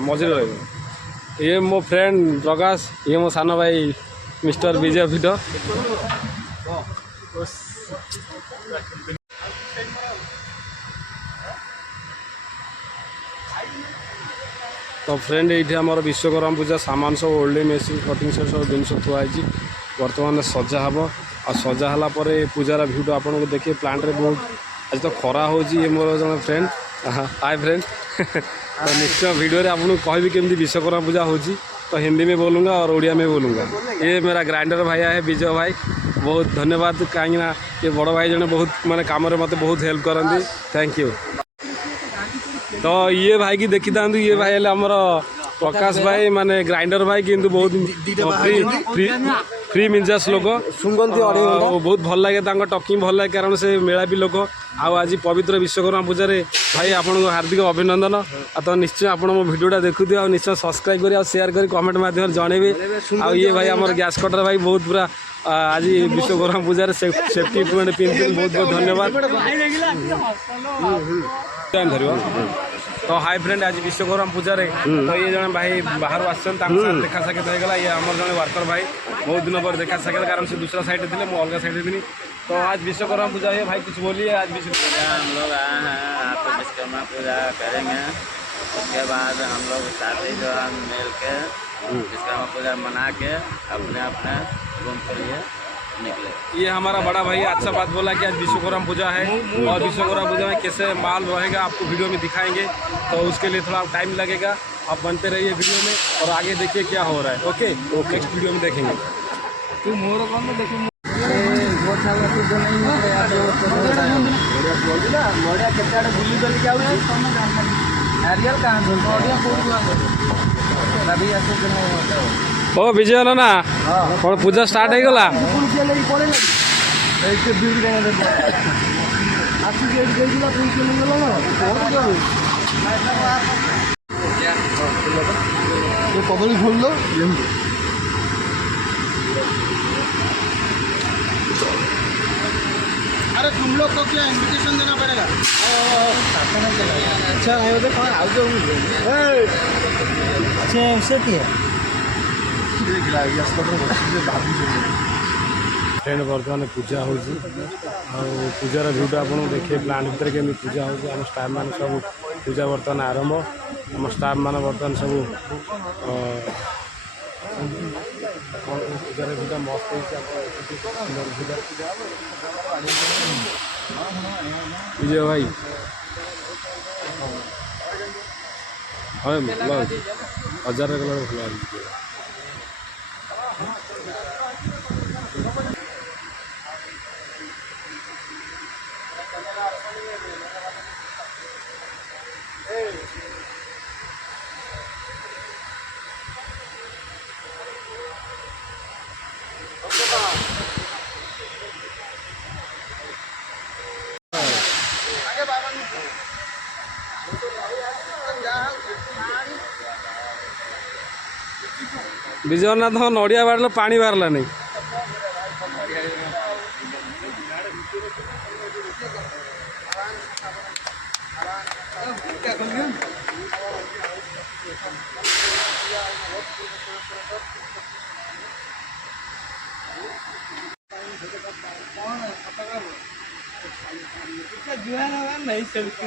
मझे ये मो फ्रेंड प्रकाश, ये मो सान भाई मिस्टर विजय भिड। तो फ्रेंड ये आम विश्वकर्मा पूजा सामान सब ओल्ड मेसीन कटिंग सब जिन थुआई बर्तमान सजा हम आ सजा है पूजार भिड आपको देखिए प्लांट रे बहुत आज तो खरा हो मोर जन फ्रेंड हाय फ्रेंड तो निश्चय वीडियो आपको कहि केमती विश्वकर्मा पूजा हो तो हिंदी में बोलूँगा और उड़िया में बोलूँगा। ये मेरा ग्राइंडर भाई है विजय भाई, बहुत धन्यवाद कहीं ये बड़ भाई जने बहुत माने काम मत बहुत हेल्प करती, थैंक यू। तो ये भाई की देखी था, ये भाई है आमर प्रकाश भाई माने ग्राइंडर भाई किंतु बहुत फ्री मिंजास लोक बहुत भल लगे टकिंग भल लगे कारण से मेलापी लोक आज पवित्र विश्वकर्मा पूजा भाई आपको हार्दिक अभिनंदन। तो निश्चय आप मो भिडियोटा देखु आ निश्चय सब्सक्राइब कर शेयर कर कमेंट माध्यम जनइबे। आ ये भाई आम गैस कटर भाई बहुत पूरा आज विश्वकर्मा पूजा सेफ्टी इक्विपमेंट पिंधि बहुत बहुत धन्यवाद। तो हाय फ्रेंड आज विश्वकर्मा पूजा तो ये जन भाई बाहर आसान देखा साक्षात होगा। ये आम जन वर्कर भाई बहुत दिन पर देखा साक्षात कारण से दूसरा साइड थे मैं अलग साइड थी। तो आज विश्वकर्मा पूजा है भाई कुछ बोलिए। आज विश्वकर्मा हम लोग आए हैं आप विश्वकर्मा पूजा करेंगे, उसके बाद हम लोग साथी जो है मिल के विश्वकर्मा पूजा मना के अपने अपने रूम के लिए निकले। ये हमारा बड़ा भाई अच्छा बात बोला कि आज विश्वकर्मा पूजा है और विश्वकर्मा पूजा में कैसे माल रहेगा आपको वीडियो में दिखाएंगे। तो उसके लिए थोड़ा टाइम लगेगा, आप बनते रहिए वीडियो में और आगे देखिए क्या हो रहा है। ओके नेक्स्ट वीडियो में देखेंगे। तू मोर कौन में देखेंगे ओ विजय ना कौन पूजा स्टार्ट हो गला पबल खोल लो। अरे तुम लोग को क्या इन्विटेशन देना पड़ेगा? अच्छा है उधर कौन आओ जो से देख रहा है इसका तो भाभी जो फ्रेंड बर्तमान पूजा हो पूजार भिडियो आपको देखिए प्लांट भितर के पूजा हो स्टाफ मान सब पूजा बर्तमान आरंभ आम स्टाफ मान बर्तमान सब पूजार भिडियो मस्त विजय भाई हाँ भल 1000 कलर भल विजयनाथ नड़िया बाड़े पानी बाहरला नहीं। नहीं चलती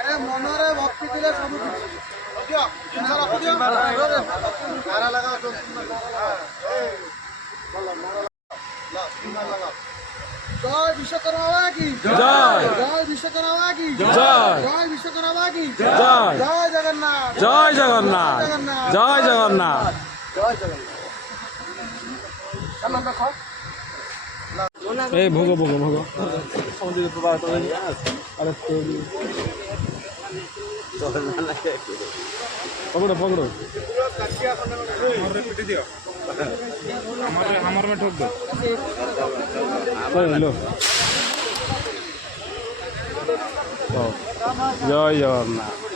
अरे मनरे भक्ति दिले सब जय विश्वकर्मा की जय, जय विश्वकर्मा की जय, जय विश्वकर्मा की जय, जय जगन्नाथ, जय जगन्नाथ, जय जगन्नाथ, जय जगन्नाथ। ए भोगो भोगो भोगो अरे पकड़ो पकड़ो হ্যালো জয় জগন্নাথ।